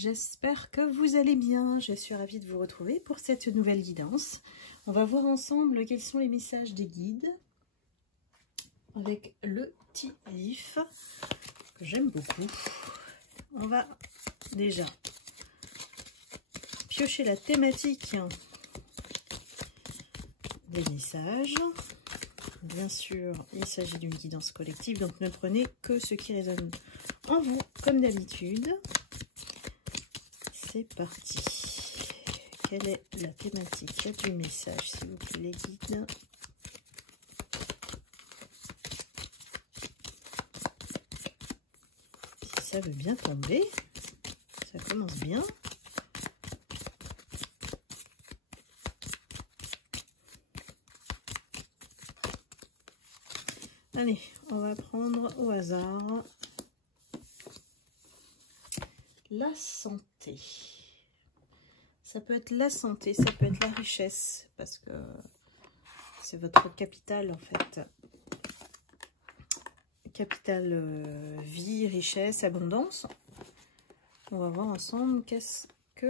j'espère que vous allez bien. Je suis ravie de vous retrouver pour cette nouvelle guidance. On va voir ensemble quels sont les messages des guides avec le petit livre que j'aime beaucoup. On va déjà piocher la thématique des messages. Bien sûr, il s'agit d'une guidance collective, donc ne prenez que ce qui résonne en vous, comme d'habitude. C'est parti. Quelle est la thématique du message, s'il vous plaît, les guides? Si ça veut bien tomber, ça commence bien. Allez, on va prendre au hasard la santé. Ça peut être la santé, ça peut être la richesse, parce que c'est votre capital en fait. Capital vie, richesse, abondance. On va voir ensemble qu'est-ce que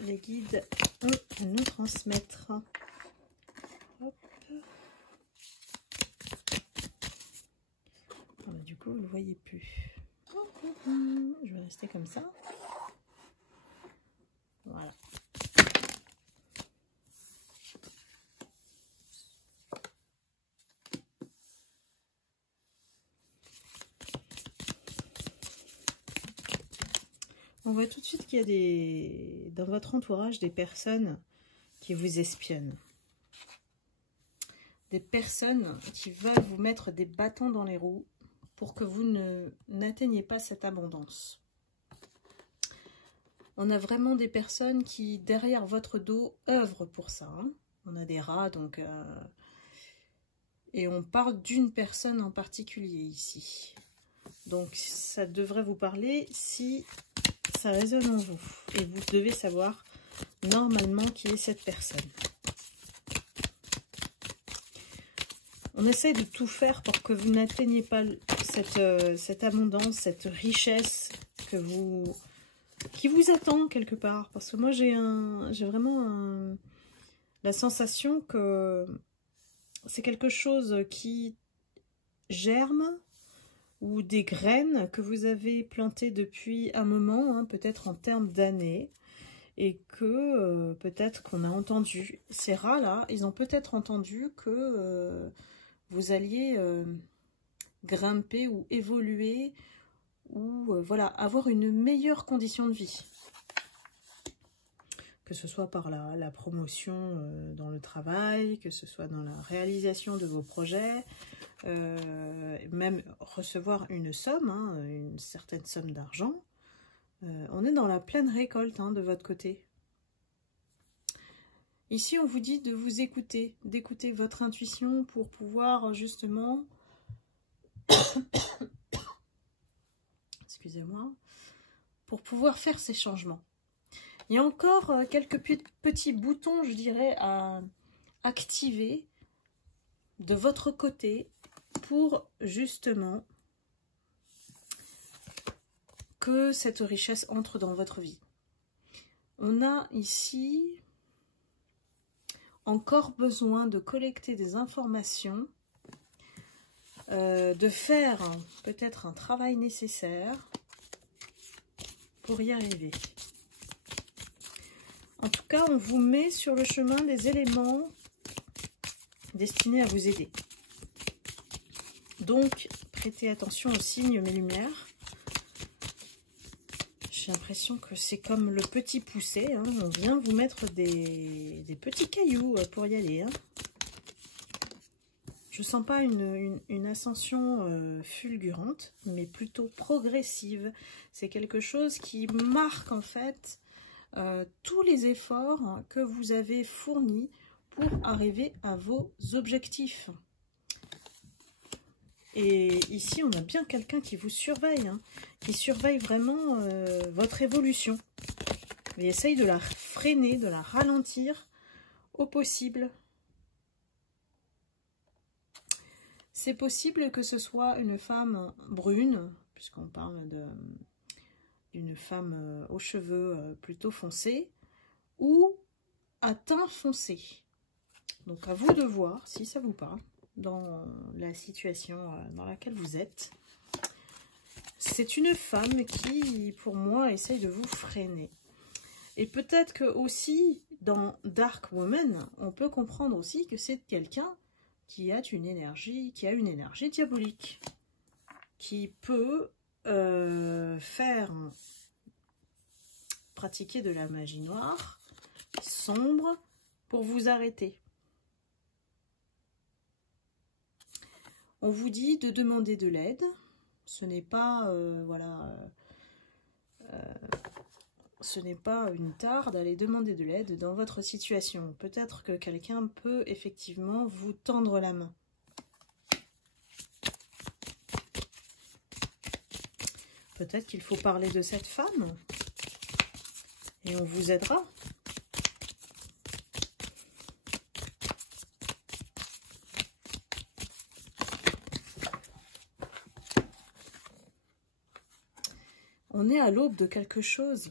les guides ont à nous transmettre. Hop. Du coup, vous ne le voyez plus. Je vais rester comme ça. Voilà. On voit tout de suite qu'il y a dans votre entourage des personnes qui vous espionnent. Des personnes qui veulent vous mettre des bâtons dans les roues pour que vous n'atteigniez pas cette abondance. On a vraiment des personnes qui, derrière votre dos, œuvrent pour ça. Hein. On a des rats, donc... Et on parle d'une personne en particulier ici. Donc, ça devrait vous parler si ça résonne en vous. Et vous devez savoir, normalement, qui est cette personne. On essaie de tout faire pour que vous n'atteigniez pas cette abondance, cette richesse qui vous attend quelque part. Parce que moi, j'ai vraiment la sensation que c'est quelque chose qui germe ou des graines que vous avez plantées depuis un moment, hein, peut-être en termes d'années, et que peut-être qu'on a entendu. Ces rats-là, ils ont peut-être entendu que... vous alliez grimper ou évoluer ou voilà, avoir une meilleure condition de vie. Que ce soit par la promotion dans le travail, que ce soit dans la réalisation de vos projets, même recevoir une somme, hein, une certaine somme d'argent. On est dans la pleine récolte hein, de votre côté. Ici, on vous dit de vous écouter, d'écouter votre intuition pour pouvoir justement, excusez-moi, pour pouvoir faire ces changements. Il y a encore quelques petits boutons, je dirais, à activer de votre côté pour justement que cette richesse entre dans votre vie. On a ici... encore besoin de collecter des informations, de faire peut-être un travail nécessaire pour y arriver. En tout cas, on vous met sur le chemin des éléments destinés à vous aider. Donc, prêtez attention aux signes, mes lumières. J'ai l'impression que c'est comme le petit poussé, hein. On vient vous mettre des petits cailloux pour y aller. Hein. Je ne sens pas une ascension fulgurante, mais plutôt progressive. C'est quelque chose qui marque en fait tous les efforts que vous avez fournis pour arriver à vos objectifs. Et ici, on a bien quelqu'un qui vous surveille, hein, qui surveille vraiment votre évolution. Il essaye de la freiner, de la ralentir au possible. C'est possible que ce soit une femme brune, puisqu'on parle d'une femme aux cheveux plutôt foncés ou à teint foncé. Donc à vous de voir si ça vous parle dans la situation dans laquelle vous êtes. C'est une femme qui, pour moi, essaye de vous freiner. Et peut-être que aussi, dans Dark Woman, on peut comprendre aussi que c'est quelqu'un qui a une énergie diabolique, qui peut faire pratiquer de la magie noire, sombre, pour vous arrêter. On vous dit de demander de l'aide. Ce n'est pas, ce n'est pas une tare d'aller demander de l'aide dans votre situation. Peut-être que quelqu'un peut effectivement vous tendre la main. Peut-être qu'il faut parler de cette femme et on vous aidera. On est à l'aube de quelque chose.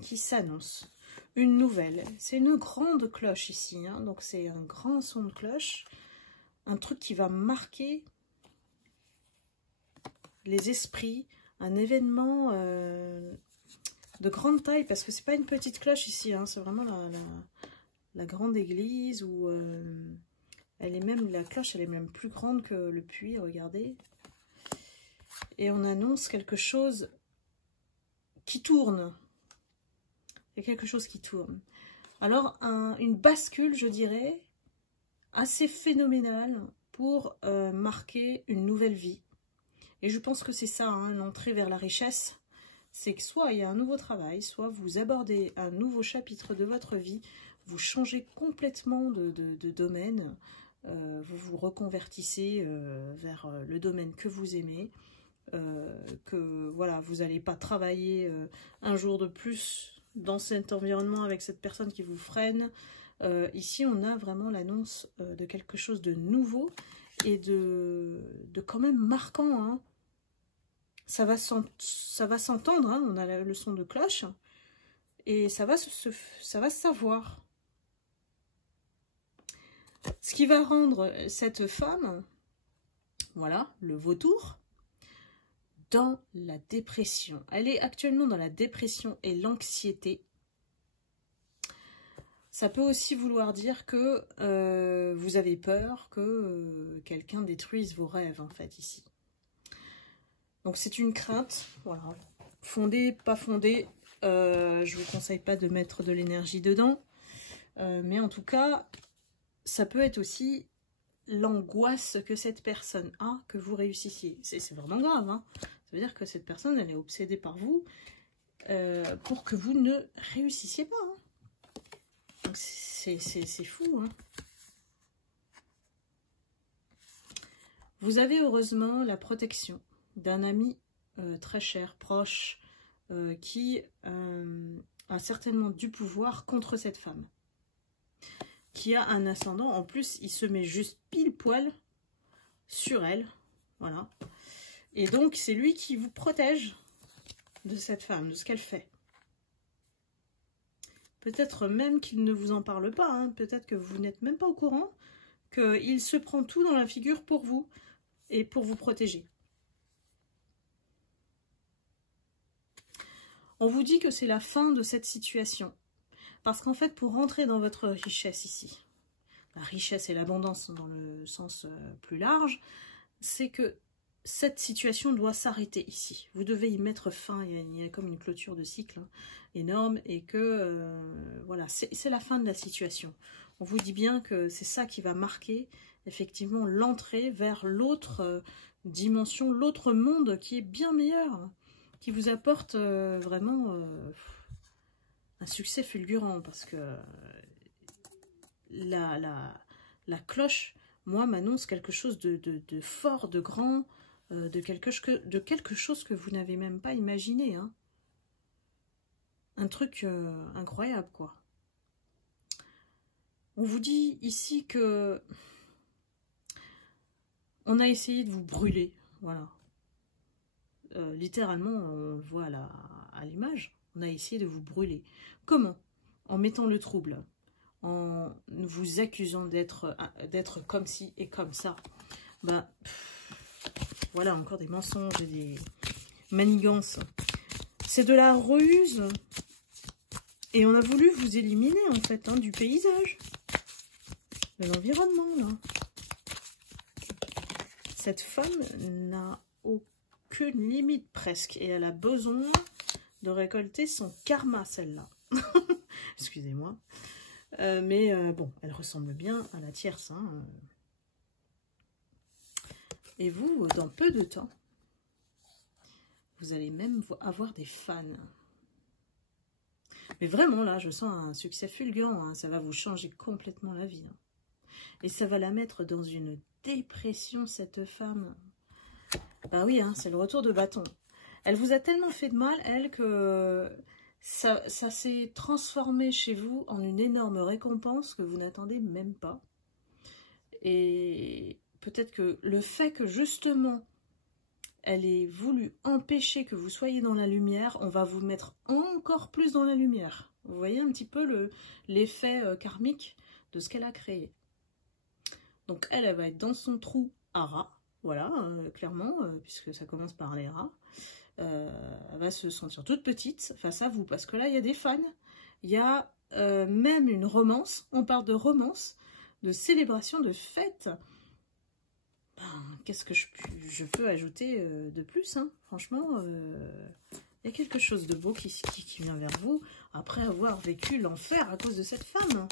Qui s'annonce. Une nouvelle. C'est une grande cloche ici. Hein, donc c'est un grand son de cloche. Un truc qui va marquer les esprits. Un événement de grande taille. Parce que c'est pas une petite cloche ici. Hein, c'est vraiment la grande église où... la cloche, elle est même plus grande que le puits, regardez. Et on annonce quelque chose qui tourne. Il y a quelque chose qui tourne. Alors, une bascule, je dirais, assez phénoménale pour marquer une nouvelle vie. Et je pense que c'est ça, hein, l'entrée vers la richesse. C'est que soit il y a un nouveau travail, soit vous abordez un nouveau chapitre de votre vie, vous changez complètement de domaine. Vous vous reconvertissez vers le domaine que vous aimez, que voilà, vous n'allez pas travailler un jour de plus dans cet environnement avec cette personne qui vous freine. Ici, on a vraiment l'annonce de quelque chose de nouveau et de quand même marquant. Hein. Ça va s'entendre, hein. On a le son de cloche et ça va se savoir. Ce qui va rendre cette femme, voilà, le vautour, dans la dépression. Elle est actuellement dans la dépression et l'anxiété. Ça peut aussi vouloir dire que vous avez peur que quelqu'un détruise vos rêves, en fait, ici. Donc c'est une crainte, voilà, fondée, pas fondée. Je vous conseille pas de mettre de l'énergie dedans. Mais en tout cas... ça peut être aussi l'angoisse que cette personne a, que vous réussissiez. C'est vraiment grave. Hein. Ça veut dire que cette personne, elle est obsédée par vous pour que vous ne réussissiez pas. Hein. C'est fou. Hein. Vous avez heureusement la protection d'un ami très cher, proche, qui a certainement du pouvoir contre cette femme. Qui a un ascendant, en plus, il se met juste pile poil sur elle, voilà. Et donc, c'est lui qui vous protège de cette femme, de ce qu'elle fait. Peut-être même qu'il ne vous en parle pas, hein. Peut-être que vous n'êtes même pas au courant, qu'il se prend tout dans la figure pour vous et pour vous protéger. On vous dit que c'est la fin de cette situation. Parce qu'en fait, pour rentrer dans votre richesse ici, la richesse et l'abondance dans le sens plus large, c'est que cette situation doit s'arrêter ici. Vous devez y mettre fin, il y a comme une clôture de cycle hein, énorme, et que voilà, c'est la fin de la situation. On vous dit bien que c'est ça qui va marquer effectivement l'entrée vers l'autre dimension, l'autre monde qui est bien meilleur, qui vous apporte vraiment... un succès fulgurant, parce que la cloche, moi, m'annonce quelque chose de fort, de grand, de quelque chose que vous n'avez même pas imaginé. Hein. Un truc incroyable, quoi. On vous dit ici que on a essayé de vous brûler. voilà. Littéralement, on le voit à l'image, on a essayé de vous brûler. Comment? En mettant le trouble, en vous accusant d'être comme ci et comme ça. Ben, voilà, encore des mensonges et des manigances. C'est de la ruse. Et on a voulu vous éliminer, en fait, hein, du paysage, de l'environnement, là. Cette femme n'a aucune limite, presque. Et elle a besoin de récolter son karma, celle-là. Excusez-moi. Mais bon, elle ressemble bien à la tierce. Hein. Et vous, dans peu de temps, vous allez même avoir des fans. Mais vraiment, là, je sens un succès fulgurant. Hein. Ça va vous changer complètement la vie. Hein. Et ça va la mettre dans une dépression, cette femme. Bah oui, hein, c'est le retour de bâton. Elle vous a tellement fait de mal, elle, que ça s'est transformé chez vous en une énorme récompense que vous n'attendez même pas. Et peut-être que le fait que, justement, elle ait voulu empêcher que vous soyez dans la lumière, on va vous mettre encore plus dans la lumière. Vous voyez un petit peu l'effet karmique de ce qu'elle a créé. Donc elle va être dans son trou à rats, voilà, clairement, puisque ça commence par les rats. Elle va se sentir toute petite face à vous, parce que là, il y a des fans. Il y a même une romance, on parle de romance, de célébration, de fête. Qu'est-ce que je peux ajouter de plus, hein? Franchement, il y a quelque chose de beau qui vient vers vous après avoir vécu l'enfer à cause de cette femme.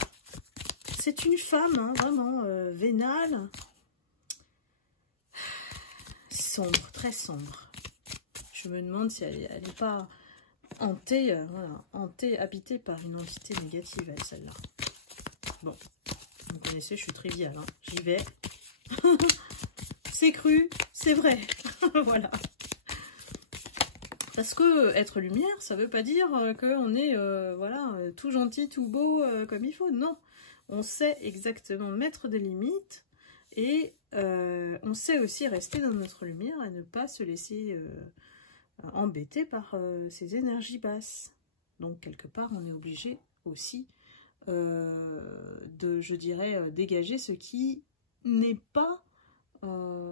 C'est une femme, hein, vraiment vénale, sombre, très sombre. Je me demande si elle n'est pas hantée, voilà, hantée, habitée par une entité négative, elle, celle-là. Bon, vous connaissez, je suis triviale, hein, j'y vais. C'est cru, c'est vrai. Voilà. Parce que être lumière, ça veut pas dire qu'on est voilà, tout gentil, tout beau comme il faut. Non, on sait exactement mettre des limites et on sait aussi rester dans notre lumière et ne pas se laisser embêter par ces énergies basses. Donc quelque part, on est obligé aussi de, je dirais, dégager ce qui n'est pas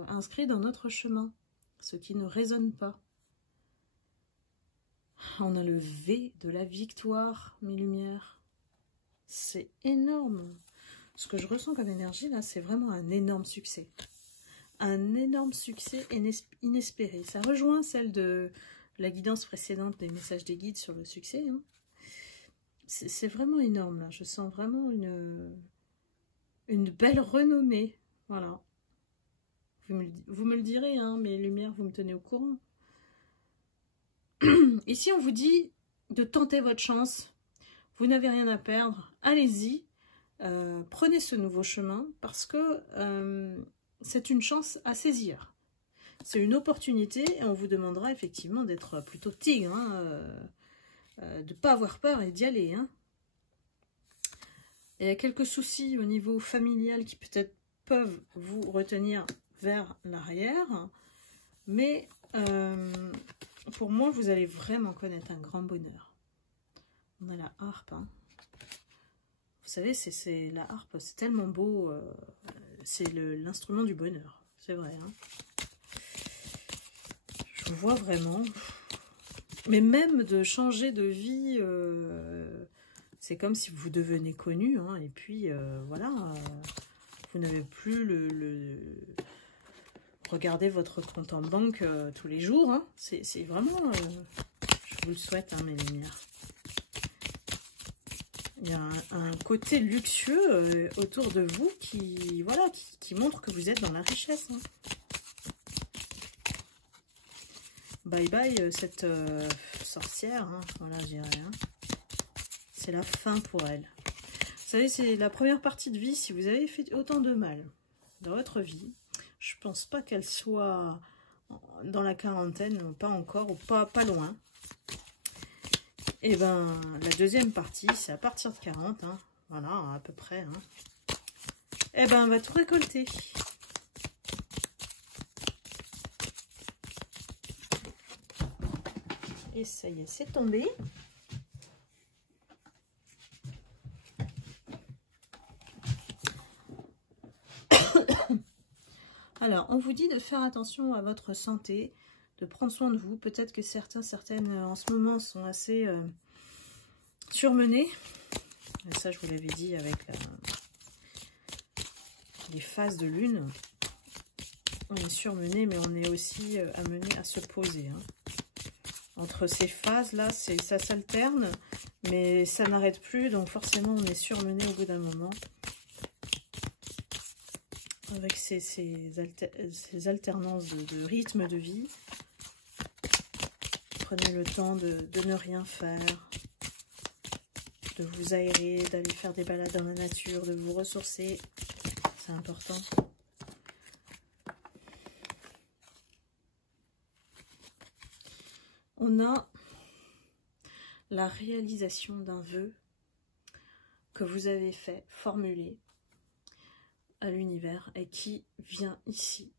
inscrit dans notre chemin, ce qui ne résonne pas. On a le V de la victoire, mes lumières. C'est énorme. Ce que je ressens comme énergie, là, c'est vraiment un énorme succès. Un énorme succès inespéré. Ça rejoint celle de la guidance précédente des messages des guides sur le succès. Hein. C'est vraiment énorme, là. Je sens vraiment une belle renommée. Voilà. Vous me le direz, hein, mes lumières, vous me tenez au courant. Ici, on vous dit de tenter votre chance. Vous n'avez rien à perdre. Allez-y. Prenez ce nouveau chemin parce que c'est une chance à saisir. C'est une opportunité et on vous demandera effectivement d'être plutôt tigre. Hein, de ne pas avoir peur et d'y aller. Hein. Il y a quelques soucis au niveau familial qui peut-être peuvent vous retenir vers l'arrière, mais pour moi, vous allez vraiment connaître un grand bonheur. On a la harpe. Hein. Vous savez, c'est la harpe, c'est tellement beau. C'est l'instrument du bonheur. C'est vrai. Hein. Je vois vraiment. Mais même de changer de vie, c'est comme si vous devenez connu. Hein, et puis, voilà, vous n'avez plus regardez votre compte en banque tous les jours. Hein. C'est vraiment... je vous le souhaite, hein, mes lumières. Il y a un côté luxueux autour de vous qui, voilà, qui montre que vous êtes dans la richesse. Hein. Bye bye, cette sorcière. Hein. Voilà, je dirais. Hein. C'est la fin pour elle. Vous savez, c'est la première partie de vie. Si vous avez fait autant de mal dans votre vie, je pense pas qu'elle soit dans la quarantaine, pas encore, ou pas loin. Et ben, la deuxième partie, c'est à partir de 40, hein, voilà, à peu près. Hein. Et ben, on va tout récolter. Et ça y est, c'est tombé. Alors, on vous dit de faire attention à votre santé, de prendre soin de vous. Peut-être que certaines en ce moment sont assez surmenées. Et ça, je vous l'avais dit avec les phases de lune. On est surmené, mais on est aussi amené à se poser. Hein. Entre ces phases-là, ça s'alterne, mais ça n'arrête plus. Donc forcément, on est surmené au bout d'un moment. Avec ces alternances de rythme de vie. Prenez le temps de ne rien faire, de vous aérer, d'aller faire des balades dans la nature, de vous ressourcer. C'est important. On a la réalisation d'un vœu que vous avez fait, formulé à l'univers et qui vient ici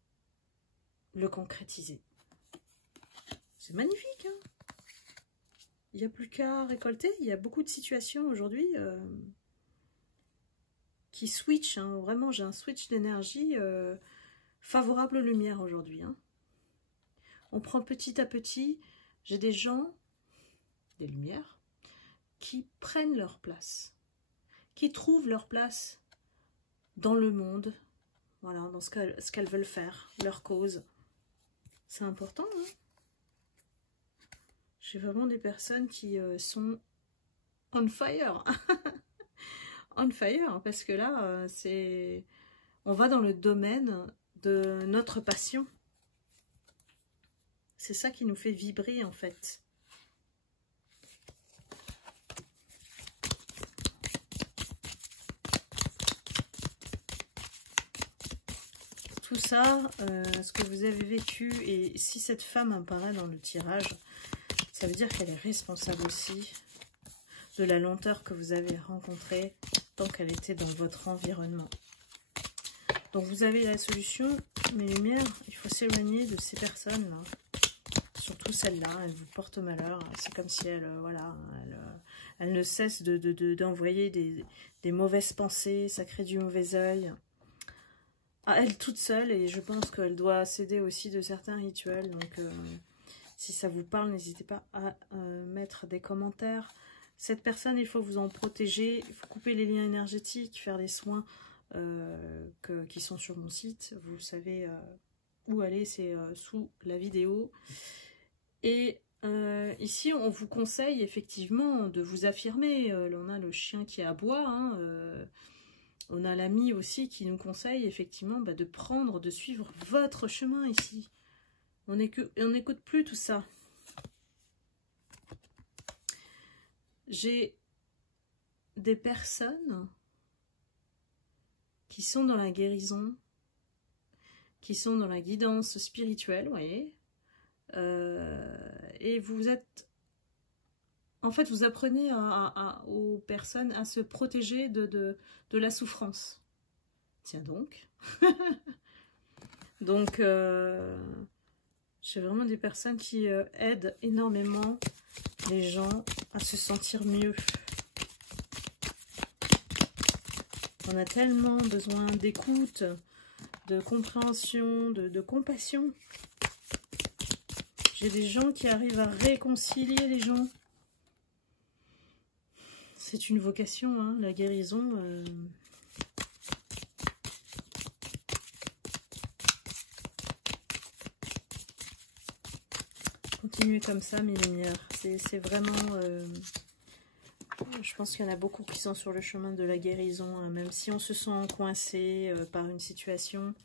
le concrétiser. C'est magnifique, hein. Il n'y a plus qu'à récolter. Il y a beaucoup de situations aujourd'hui qui switchent. Hein. Vraiment, j'ai un switch d'énergie favorable aux lumières aujourd'hui. Hein. On prend petit à petit. J'ai des gens, des lumières, qui prennent leur place, qui trouvent leur place dans le monde, voilà, dans ce qu'elles veulent faire, leur cause. C'est important, hein. J'ai vraiment des personnes qui sont on fire. On fire, parce que là, on va dans le domaine de notre passion. C'est ça qui nous fait vibrer, en fait. Tout ça, ce que vous avez vécu, et si cette femme apparaît dans le tirage, ça veut dire qu'elle est responsable aussi de la lenteur que vous avez rencontrée tant qu'elle était dans votre environnement. Donc vous avez la solution, mes lumières, il faut s'éloigner de ces personnes-là. Surtout celle-là, elle vous porte malheur. C'est comme si elle ne cesse d'envoyer des mauvaises pensées, ça crée du mauvais œil. À elle toute seule, et je pense qu'elle doit céder aussi de certains rituels. Donc si ça vous parle, n'hésitez pas à mettre des commentaires. Cette personne, il faut vous en protéger, il faut couper les liens énergétiques, faire les soins qui sont sur mon site. Vous savez où aller, c'est sous la vidéo. Et ici, on vous conseille effectivement de vous affirmer. On a le chien qui aboie, hein, on a l'ami aussi qui nous conseille effectivement de suivre votre chemin ici. On n'écoute plus tout ça. J'ai des personnes qui sont dans la guérison, qui sont dans la guidance spirituelle, vous voyez. Et vous êtes... En fait, vous apprenez aux personnes à se protéger de la souffrance. Tiens donc. Donc... j'ai vraiment des personnes qui aident énormément les gens à se sentir mieux. On a tellement besoin d'écoute, de compréhension, de compassion. J'ai des gens qui arrivent à réconcilier les gens. C'est une vocation, hein, la guérison. Continuez comme ça, mes lumières. C'est vraiment... je pense qu'il y en a beaucoup qui sont sur le chemin de la guérison. Hein, même si on se sent coincé par une situation,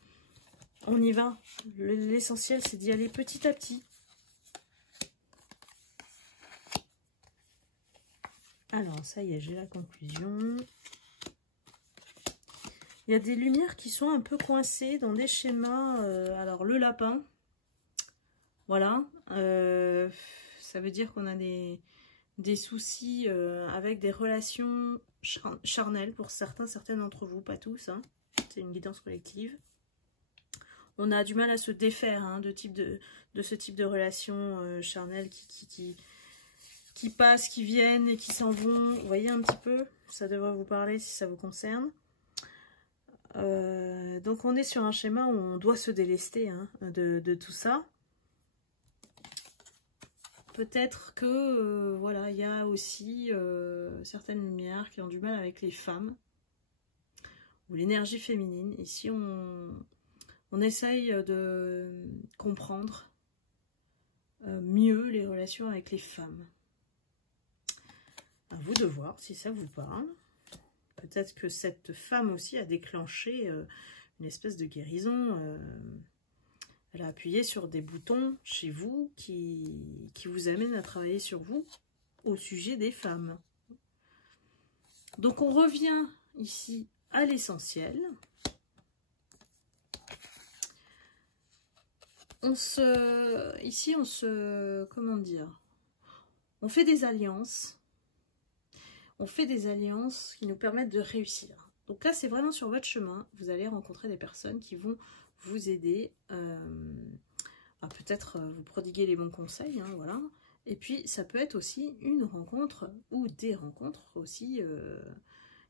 on y va. L'essentiel, c'est d'y aller petit à petit. Alors, ça y est, j'ai la conclusion. Il y a des lumières qui sont un peu coincées dans des schémas. Alors, le lapin... Voilà, ça veut dire qu'on a des soucis avec des relations charnelles pour certains d'entre vous, pas tous. Hein. C'est une guidance collective. On a du mal à se défaire hein, de ce type de relation charnelle qui passent, qui viennent et qui s'en vont. Vous voyez un petit peu, ça devrait vous parler si ça vous concerne. Donc on est sur un schéma où on doit se délester hein, de tout ça. Peut-être que voilà, il y a aussi certaines lumières qui ont du mal avec les femmes ou l'énergie féminine. Ici, on essaye de comprendre mieux les relations avec les femmes. À vous de voir si ça vous parle. Peut-être que cette femme aussi a déclenché une espèce de guérison. Elle a appuyé sur des boutons chez vous qui vous amènent à travailler sur vous au sujet des femmes. Donc on revient ici à l'essentiel. Ici on se, comment dire, on fait des alliances. On fait des alliances qui nous permettent de réussir. Donc là, c'est vraiment sur votre chemin. Vous allez rencontrer des personnes qui vont vous aider à peut-être vous prodiguer les bons conseils. Hein, voilà. Et puis, ça peut être aussi une rencontre ou des rencontres aussi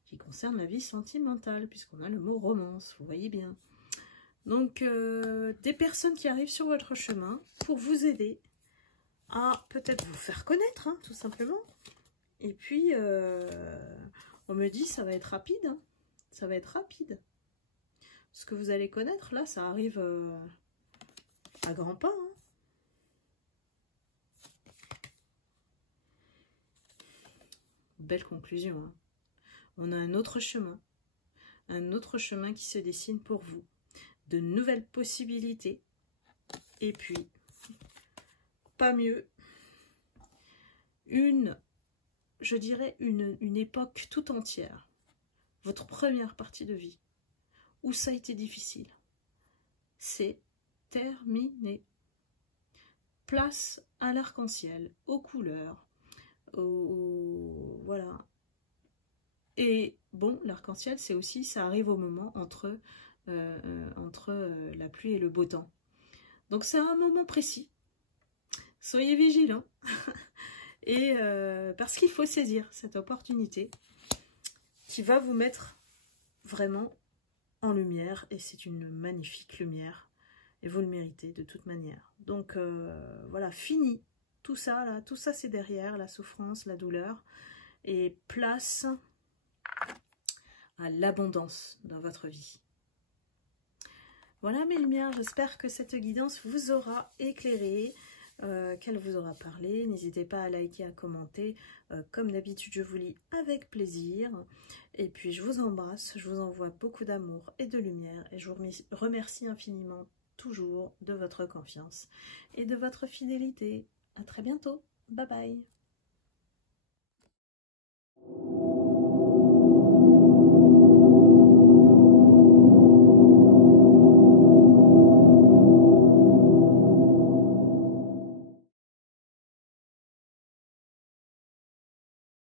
qui concernent la vie sentimentale, puisqu'on a le mot romance, vous voyez bien. Donc, des personnes qui arrivent sur votre chemin pour vous aider à peut-être vous faire connaître, hein, tout simplement. Et puis, on me dit, ça va être rapide. Hein. Ça va être rapide. Ce que vous allez connaître, là, ça arrive à grands pas. Hein. Belle conclusion. Hein. On a un autre chemin. Un autre chemin qui se dessine pour vous. De nouvelles possibilités. Et puis, pas mieux. Je dirais une époque tout entière, votre première partie de vie, où ça a été difficile, c'est terminé. Place à l'arc-en-ciel, aux couleurs, voilà. Et bon, l'arc-en-ciel, c'est aussi, ça arrive au moment entre la pluie et le beau temps. Donc c'est un moment précis. Soyez vigilants. Et parce qu'il faut saisir cette opportunité qui va vous mettre vraiment en lumière. Et c'est une magnifique lumière. Et vous le méritez de toute manière. Donc voilà, fini. Tout ça, là, tout ça c'est derrière, la souffrance, la douleur. Et place à l'abondance dans votre vie. Voilà mes lumières, j'espère que cette guidance vous aura éclairé. Qu'elle vous aura parlé. N'hésitez pas à liker, à commenter. Comme d'habitude, je vous lis avec plaisir. Et puis, je vous embrasse. Je vous envoie beaucoup d'amour et de lumière. Et je vous remercie infiniment, toujours, de votre confiance et de votre fidélité. À très bientôt. Bye bye.